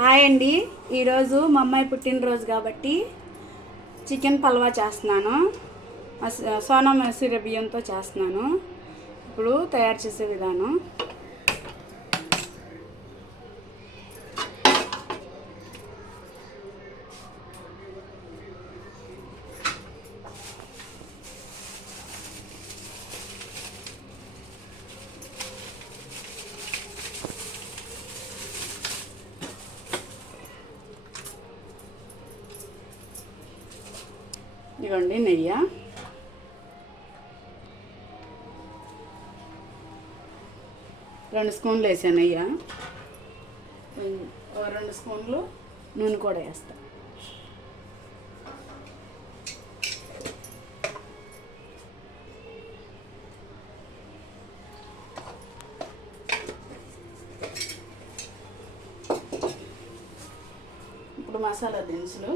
Hi అండి. ఈరోజు మా అమ్మాయి పుట్టినరోజు కాబట్టి చికెన్ పల్వా చేస్తున్నాను. సోనా మసూరి బియ్యంతో చేస్తున్నాను. ఇప్పుడు తయారు చేసే విధానం. ఇదిగోండి నెయ్యి, 2 స్పూన్లు వేసాను. నెయ్యి 2 స్పూన్లు నూనె కూడా వేస్తా. ఇప్పుడు మసాలా దినుసులు,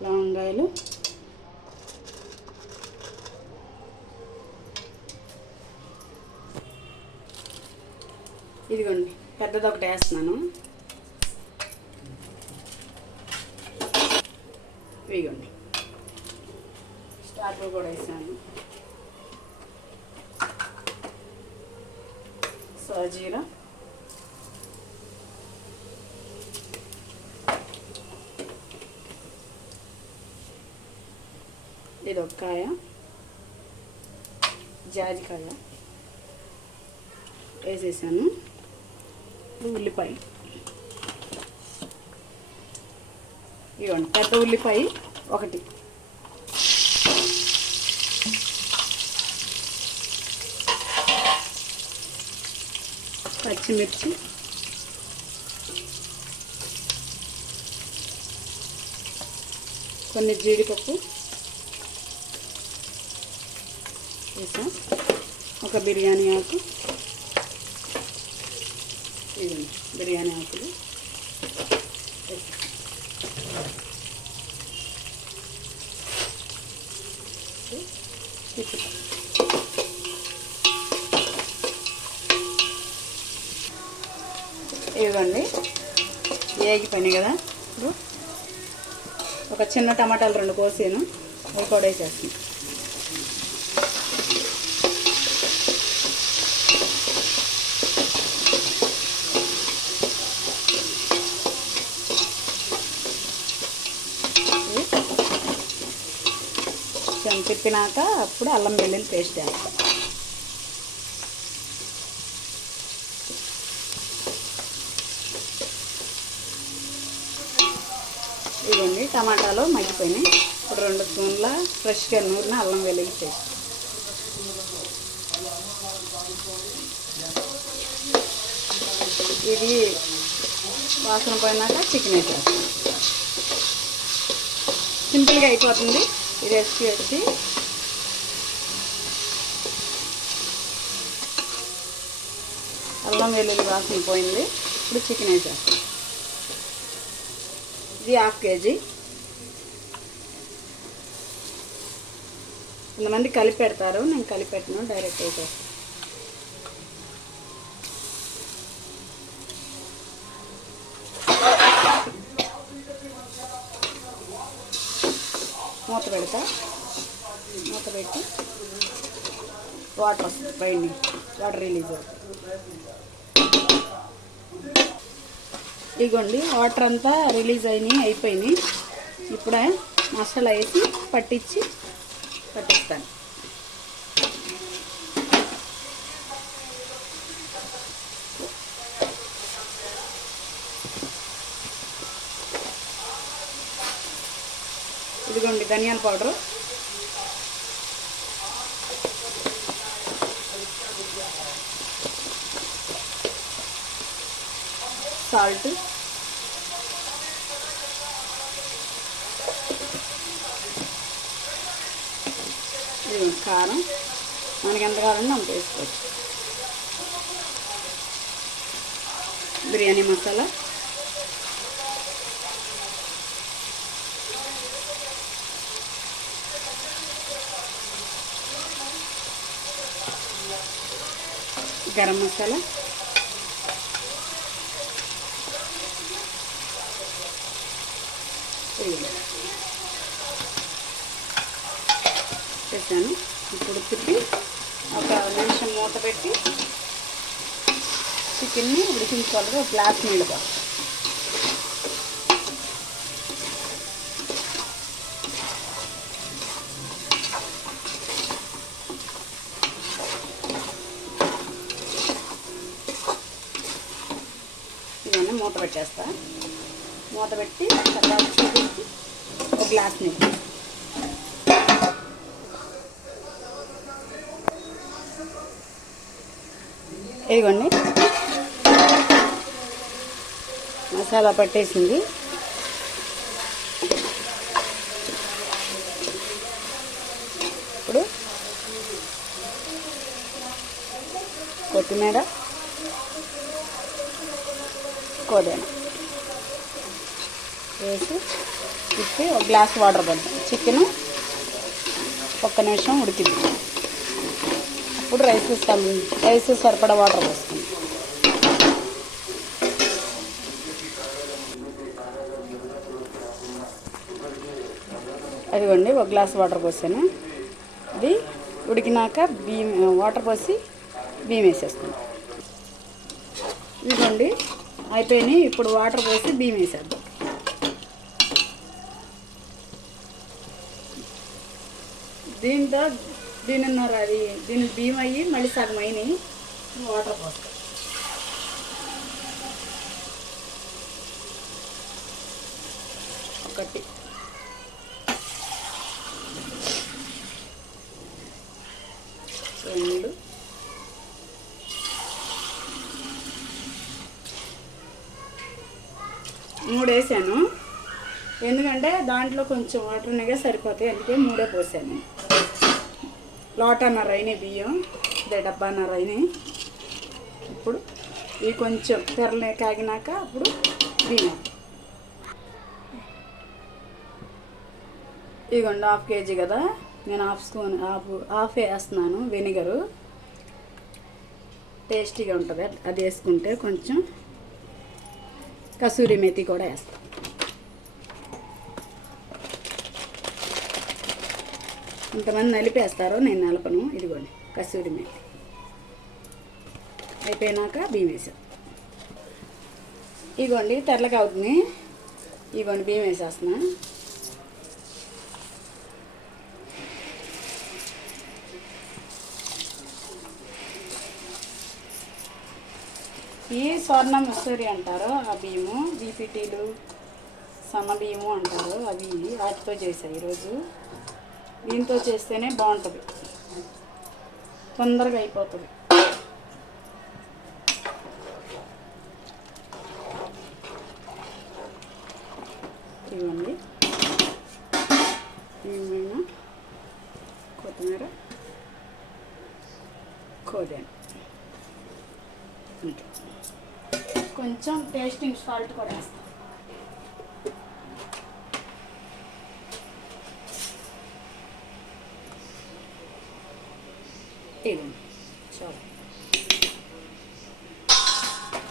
లవంగాయలు, ఇదిగోండి పెద్దది ఒకటి వేస్తున్నాను. ఇదిగోండి స్టార్టర్ కూడా వేసాను. సాజీరా, ఇది ఒక కాయ, జాజికాయ వేసేసాను. ఉల్లిపాయ, ఇవ్వండి పెద్ద ఉల్లిపాయ ఒకటి, పచ్చిమిర్చి, కొన్ని జీడిపప్పు వేసాం, ఒక బిర్యానీ ఆకు, ఇదండి బిర్యానీ ఆకులు ఇవ్వండి ఏగిపోయినాయి కదా. ఇప్పుడు ఒక చిన్న టమాటాలు 2 కోసాను, అవి కూడా వేసేస్తాను. తిప్పినాక అప్పుడు అల్లం వెల్లుల్లి పేస్ట్ వేస్తాం. ఇదండి టమాటాలు మగ్గిపోయినాయి. ఇప్పుడు 2 స్పూన్ల ఫ్రెష్గా నూరిన అల్లం వెల్లుల్లి పేస్ట్, ఇది వాసన పోయినాక చికెన్ వేసేస్తాం. సింపుల్గా అయిపోతుంది ఈ రెసిపీ వచ్చి. అల్లం వెల్లుల్లి వాసన పోయింది. ఇప్పుడు చికెన్ వేసేస్తాం. ఇది 1/2 కేజీ. కొంతమంది కలిపి పెడతారు, నేను కలిపి పెట్టను, డైరెక్ట్ వేసేస్తాను. మూత పెడతా, మూత పెట్టి వాటర్ వస్తుంది, పైన వాటర్ రిలీజ్ అవుతుంది. ఇదిగోండి వాటర్ అంతా రిలీజ్ అయిపోయినాయి. ఇప్పుడే మసాలా వేసి పట్టిస్తాను. ఇదిగోండి ధనియాల పౌడరు, సాల్ట్, ఇది కారం, మనకి ఎంత కావాలంటే అంత వేసుకోవచ్చు. బిర్యానీ మసాలా, గరం మసాలా, వేసాను. ఇప్పుడు తిప్పి ఒక నిమిషం మూత పెట్టి చికెన్ని ఉడికించుకోవాలి. ఒక గ్లాస్ నీళ్ళు పోవాలి. ఇవన్నీ మూత పెట్టేస్తా. మూత పెట్టి తర్వాత చూపించి ఒక గ్లాస్ నీళ్ళు. ఇదిగోండి మసాలా పట్టేసింది. ఇప్పుడు కొత్తిమీర, కోదెన వేసి తిప్పి ఒక గ్లాస్ వాటర్ పడతాం. చికెను ఒక్క నిమిషం ఉడికింది. అప్పుడు రైస్ సరిపడా వాటర్ పోసుకుంది. అదిగోండి ఒక గ్లాస్ వాటర్ పోసాను. ఇది ఉడికినాక బియ్యం వాటర్ పోసి బియ్యం వేసేసుకుందాం. ఇదిగోండి అయిపోయినాయి. ఇప్పుడు వాటర్ పోసి బియ్యం వేసేద్దాం. దీనిన్నర అది దీని బియ్యం అయ్యి మళ్ళీ సగం అయినాయి. వాటర్ పోస్తాం. ఒకటి, రెండు, మూడు వేసాను. ఎందుకంటే దాంట్లో కొంచెం వాటర్ ఉన్నాగా సరిపోతాయి, అందుకే మూడే పోసాను. లోటన్నర అయినాయి బియ్యం, ఇదే డబ్బాన్నర అయినాయి. ఇప్పుడు ఇవి కొంచెం తెరలే కాగినాక అప్పుడు బియ్యం. ఇదిగోండి 1/2 kg కదా, నేను హాఫ్ వేస్తున్నాను వెనిగరు. టేస్టీగా ఉంటుంది అది వేసుకుంటే. కొంచెం కసూరి మేతి కూడా వేస్తాను. ఇంతమంది నలిపేస్తారో, నేను నలపను. ఇదిగోండి కసూరి మేతి అయిపోయినాక బియ్యం వేసాను. ఇదిగోండి తెల్లగా అవుతుంది. ఇదిగోండి బియ్యం వేసేస్తున్నా. ఈ స్వర్ణ మసూరి అంటారు ఆ బియ్యము, బీపీటీలు సన్న బియ్యము అంటారు. అవి వాటితో చేసాయి ఈరోజు. దీంతో చేస్తేనే బాగుంటుంది, తొందరగా అయిపోతుంది. ఇవ్వండి ఏమైనా కొత్తిమీర, కోదెన, కొంచెం టేస్టింగ్ సాల్ట్ కూడా వేస్తాం. ఇవ్వండి చాలా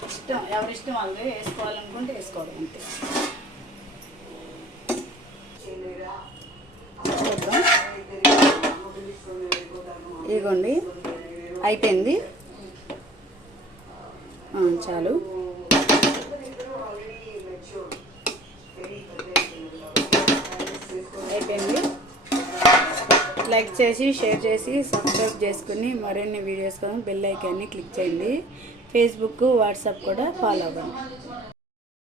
ఇష్టం, ఎవరిష్టం వాళ్ళే వేసుకోవాలనుకుంటే వేసుకోవడం అంతే. ఇదిగోండి అయిపోయింది, చాలు. అయిపోయింది. లైక్ చేసి షేర్ చేసి సబ్స్క్రైబ్ చేసుకుని మరిన్ని వీడియోస్ కోసం బెల్ ఐకాన్ని క్లిక్ చేయండి. ఫేస్బుక్ వాట్సాప్ కూడా ఫాలో అవ్వండి.